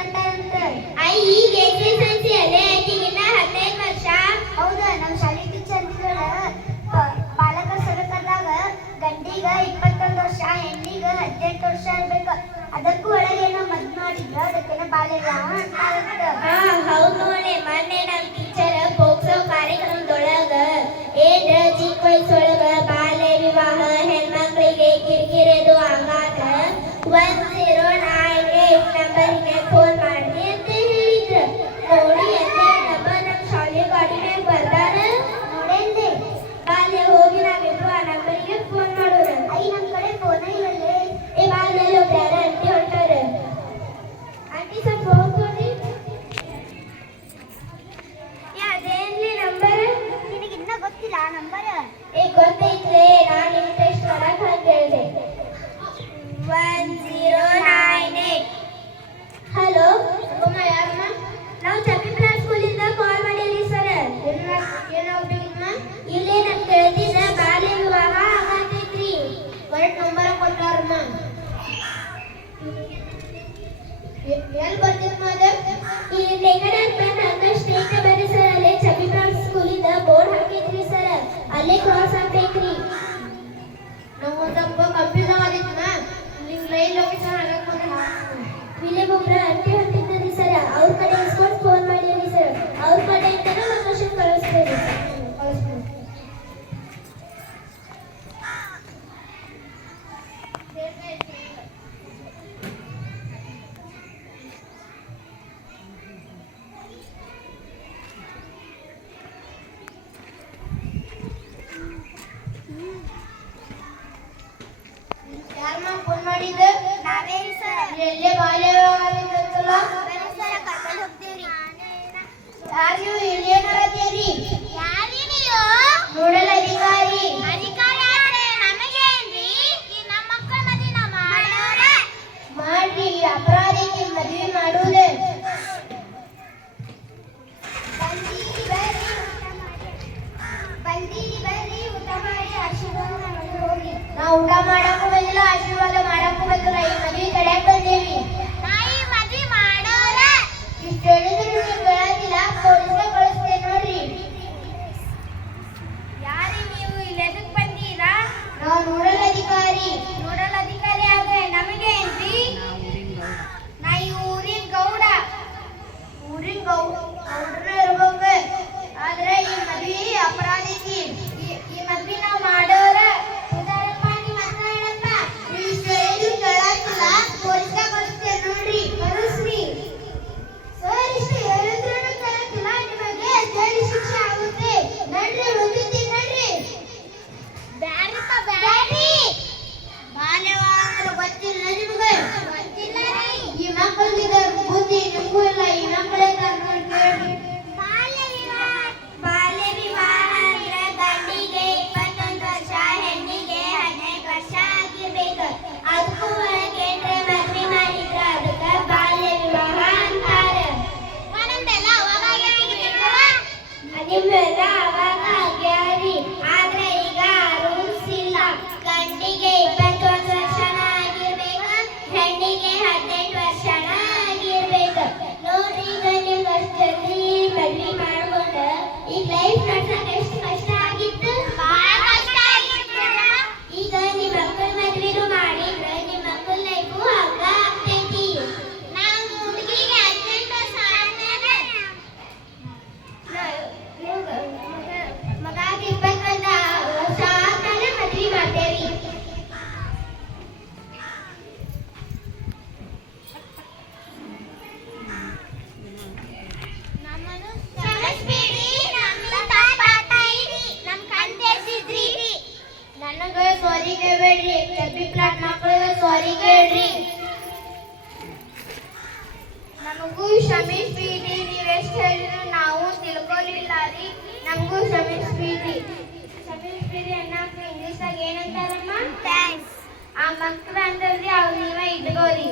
ಅಂತಾರಂತ. ಈಗ SSLC ಅಲ್ಲೇ ಆಕಿಗಿನ್ನ 15 ವರ್ಷ. ಹೌದಾ, ನಮ್ಮ ಶಾಲೆ ಟೀಚರ್ ಅಂತಿದ್ರಲ್ಲ, ಬಾಲಕ ಸರಕದಾಗ ಗಂಡಿಗ 21 ವರ್ಷ, ಹೆಣ್ಣಿಗ 18 ವರ್ಷ ಇರ್ಬೇಕು. ಅದಕ್ಕೂ ಒಳಗೇನೋ ಮದ್ ಮಾಡಿದ್ರ, ಅದಕ್ಕೇನೋ ಬಾಲ್ಯ ವಿವಾಹ ಅಂತಾರಂತ. ಹೌದು ನೋಡಿ, ಮೊನ್ನೆ ನಮ್ಮ ಟೀಚರ್ ಪೋಕ್ಸೋ ಕಾರ್ಯಕ್ರಮದೊಳಗ ಏನ್ರ ಚಿಕ್ಕ ವಯಸ್ಸೊಳಗ ಬಾಲ್ಯ ವಿವಾಹ ಹೆಣ್ಮಕ್ಳಿಗೆ ಕಿರಿಕಿರಿದು ಆಗಾದ 1098 ನಂಬರ್ಗೆ ಫೋನ್ ಮಾಡಿ ಅಂತ ಹೇಳಿದ್ರು. ನೋಡಿ ಎಲ್ಲಿ ನಂಬರ್ ನಮ್ಮ ಶಾಲೆ ಗಾಡಿನಾಗ ಬರ್ದಾರ ನೋಡೇನ್ರಿ. ಬಾಲ್ಯ ಹೋಗಿ ನಾವಿಬ್ರು ಆ ನಂಬರಿಗೆ ಫೋನ್ ಮಾಡೋರು. ನಮ್ಮ ಕಡೆ ಫೋನ ಇಲ್ಲೇ. ಬಾಲ್ಯಲ್ಲಿ ಒಬ್ರು ಯಾರ ಅಂಟಿ ಹೊಂಟಾರ. ಆಂಟಿ ಸ್ವಲ್ಪ ಹೋಗ್ಕೊಡ್ರಿ. ಅದೇನ್ಲಿ ನಂಬರ್? ನಿನಗೆ ಇನ್ನ ಗೊತ್ತಿಲ್ಲ ಆ ನಂಬರ್? ಗೊತ್ತೈತ್ಲೆ, ನಾನು ನಿಮ್ಮ ಟೆಸ್ಟ್ ಮಾಡಕ್ ಹಂಗ ಹೇಳಿದೆ. 1098. ಹಲೋ ಯಾರಮ್ಮ? ನಾವು ಚಪ್ಪಿಪುರ ಸ್ಕೂಲಿಂದ ಕಾಲ್ ಮಾಡಿದ್ರಿ ಸರ್. ಏನಾಗ್ಬೇಕಮ್ಮ? ಇಲ್ಲೇ ನಮ್ ತಿಳಿದಿದ್ದ ಬಾಲ್ಯ ವಿವಾಹ ಆಗತೈತ್ರಿ. ಕರೆಕ್ಟ್ ನಂಬರ್ ಕೊಟ್ಟಾರಮ್ಮ. ಎಲ್ಲಿ ಬರ್ತೀರಮ್ಮ ಅದು? ಇಲ್ಲಿ ನೆಗಡಕ್ ಬಂದು ಹಂಗ ಸ್ಟ್ರೇಟ್ ಬರ್ರಿ ಸರ್. ಅಲ್ಲೇ ಚಪ್ಪಿಪುರ ಸ್ಕೂಲಿಂದ ಬೋರ್ಡ್ ಹಾಕಿದ್ರಿ ಸರ್, ಅಲ್ಲೇ ಕ್ರಾಸ್ ಆಗ್ಬೇಕ್ರಿ. ನಾವು ಒಂದು ಸ್ವಲ್ಪ ಕನ್ಫ್ಯೂಸ್ ಆಗಿದ್ನ, ನಿಮ್ ಲೈವ್ ಲೊಕೇಶನ್ ಹಾಕಕ್ಕೆ ಇಲ್ಲೇ ಒಬ್ರ ಅಂಟಿ ಹೊಂಟಿದ್ರಿ ಸರ್. ಅವ್ರ ಕಡೆ ಇಸ್ಕೊಂಡು ಫೋನ್ ಮಾಡಿರಿ ಸರ್. ಅವ್ರ ಕಡೆಯಿಂದನೂ ಲೊಕೇಶನ್ ಕಳಿಸ್ತೀವಿ. ಯಾರಮ್ಮ ಫೋನ್ ಮಾಡಿದ್ದೆ? ನಾವೇ ಸರ್. ಎಲ್ಲೇ ಬಾಲ್ಯ ವಿವಾಹ ಆಗಿತ್ತಲ್ಲ, ಸರ್ ಕರ್ಕೊಂಡು ಹೋಗ್ತೀವ್ರಿ. ಯಾರು ನೀವು? ಇಲ್ಲಿ ಏನಾರತ್ತೀರಿ? ಯಾರಿ ನೀವು? ನೋಡಲ್ ಅಧಿಕಾರಿ. ಅಧಿಕಾರಿ ಆದ್ರೆ ನಮಗೇನ್ರಿ? ಈ ನಮ್ಮ ಮಕ್ಕಳ ಮದ್ವೆ ನಾವು ಮಾಡೋರ ಮಾಡ್ರಿ. ಅಪರಾಧಿಗೆ ಮದ್ವೆ ಮಾಡುವುದೇ. ಬಂದಿರಿ ಬರ್ರಿ, ಊಟ ಮಾಡಿ ಆಶೀರ್ವಾದ ಮಾಡಿ ಹೋಗಿ. ನಾವು ಊಟ ಮಾಡಕ್ಕೂ ಬಂದಿಲ್ಲ, ಆಶೀರ್ವಾದ ಮಾಡಕ್ಕೂ ಬಂದಿಲ್ಲ. ಈ ಮದ್ವೆ ತಡ್ಯಾಕ್ ಬಂದೇವಿ. ಈ ಮದ್ವೆ ಮಾಡೋರ ಇಷ್ಟು ಹೇಳಿದ್ರು ನೀವು ಕೇಳಂಗಿಲ್ಲ, ಪೊಲೀಸ್ಗೆ ಕಳಿಸ್ತೇವೆ ನೋಡ್ರಿ. ಯಾರಿ ನೀವು? ಇಲ್ಲಿ ಎದಕ್ ಬಂದೀರಾ? ನಾವು ನೋಡಲ್ ಅಧಿಕಾರಿ. ನೋಡಲ್ ಅಧಿಕಾರಿ ಆದ್ರೆ ನಮಗೆ ಏನ್ರಿ? ನಾ ಈ ಊರಿನ ಗೌಡ. ಊರಿನ ಗೌಡ್ರನ್ನ ಇರ್ಬೇಕು. ಆದ್ರೆ ಈ ಮದ್ವೆ ಅಪರಾಧಿಸಿ. ಈ ಮದ್ವೆ ನಾವು ಮಾಡೋರ. ಉದಾರಪ್ಪ, ನೀವು ಮಾತಾಡಪ್ಪ. ನೀವು ಇಷ್ಟು ಹೇಳಿದ್ರು ಕೇಳಕ್ಕಿಲ್ಲ, ಪೊಲೀಸ್ಗೆ ಕಳಿಸ್ತೇವೆ ನೋಡ್ರಿ. ಕಳಿಸ್ರಿ ಸರ್. ಇಷ್ಟು ಹೇಳಿದ್ರು ಕೇಳಕ್ಕಿಲ್ಲ, ನಿಮಗೆ ಜೈಲು ಶಿಕ್ಷೆ ಆಗುತ್ತೆ. ನಡ್ರಿ, ಹೋಗಿದ್ದೀನಿ ನಡ್ರಿ. ಬ್ಯಾಡ್ರಿಪ್ಪ ಬ್ಯಾಡ್ರಿ. ಬಾಲ್ಯವಾದ ಗೊತ್ತಿಲ್ಲ ನಿಮಗೆ? ಗೊತ್ತಿಲ್ಲ ರೀ. ಈ ಮಕ್ಕಳಿಗೆ ಬುದ್ಧಿ ನಿಮಗೂ ಇಲ್ಲ. ಈ ಮಕ್ಕಳೇ ಕರ್ಕೊಂಡು ಕೇಳ್ರಿ. ಬಾಲ್ಯ ವಿವಾಹ ಅಂದ್ರೆ ಗಂಡಿಗೆ 21 ವರ್ಷ, ಹೆಣ್ಣಿಗೆ 15 ವರ್ಷ ಆಗಿರ್ಬೇಕು. ಅದಕ್ಕೂ ಒಳಗೇನ್ರೆ ಮದ್ವೆ ಮಾಡಿದ್ರ ಅದಕ್ಕೆ ಬಾಲ್ಯ ವಿವಾಹ ಅಂತಾರೆ. ನಮ್ದೆಲ್ಲ ಅವಾಗ ನಿಮ್ಮೆಲ್ಲ ಅವಾಗ ಆಗ್ಯಾರಿ. ಆದ್ರೆ ಈಗ ರೂಲ್ಸ್ ಇಲ್ಲ. ಗಂಡಿಗೆ 21 ವರ್ಷನ ಆಗಿರ್ಬೇಕು, ಹೆಣ್ಣಿಗೆ 18 ವರ್ಷನ ಆಗಿರ್ಬೇಕು. ನೋಡ್ರಿ, ಈಗ ನಿಮ್ಗೆ ಅಷ್ಟು ಜಲ್ದಿ ಮದ್ವೆ ಮಾಡ್ಕೊಂಡು ಈಗ ಲೈಫ್ ನಡ್ಸಕ್ಕೆ ಎಷ್ಟು ಕಷ್ಟ ಆಗಿತ್ತು? ಬಹಳ ಕಷ್ಟ ಆಗಿತ್ತು. ಈಗ ನಿಮ್ಮ ಮಕ್ಕಳ ಮದ್ವೆನೂ ಮಾಡಿದ್ರೆ ನಿಮ್ಮ ಮಕ್ಕಳ ಲೈಫು ಹಂಗ ಆಗ್ತೈತಿ. ನಾವು ಹುಡುಗಿಗೆ 18 ವರ್ಷ ಆದ್ಮೇಲೆ ಮಗಾಗಿ 21 ವರ್ಷ ಆದ್ಮೇಲೆ ಮದ್ವೆ ಮಾಡ್ತೇವಿ. ನನಗೆ ಸಾರಿ ಕೇಳ್ಬೇಡ್ರಿ. ಚಬ್ಬಿ ಪ್ಲಾಟ್ ಮಕ್ಕಳಿಗೆ ಸಾರಿ ಕೇಳ್ರಿ. ನಮಗೂ ಕ್ಷಮಿಸ್ಬಿಡ್ರಿ. ನೀವು ಎಷ್ಟು ಹೇಳಿದ್ರು ನಾವು ತಿಳ್ಕೊಲಿಲ್ಲ ರೀ. ನಮಗೂ ಕ್ಷಮಿಸ್ಬಿಡ್ರಿ. ಕ್ಷಮಿಸ್ಬಿಡ್ರಿ ಅನ್ನಕ್ಕೆ ಇಂಗ್ಲೀಷ್ದಾಗ ಏನಂತಾರಮ್ಮ? ಥ್ಯಾಂಕ್ಸ್. ಆ ಮಕ್ಕಳು ಅಂತಂದ್ರೆ ಅವ್ರು ನೀವೇ ಇಟ್ಕೋರಿ.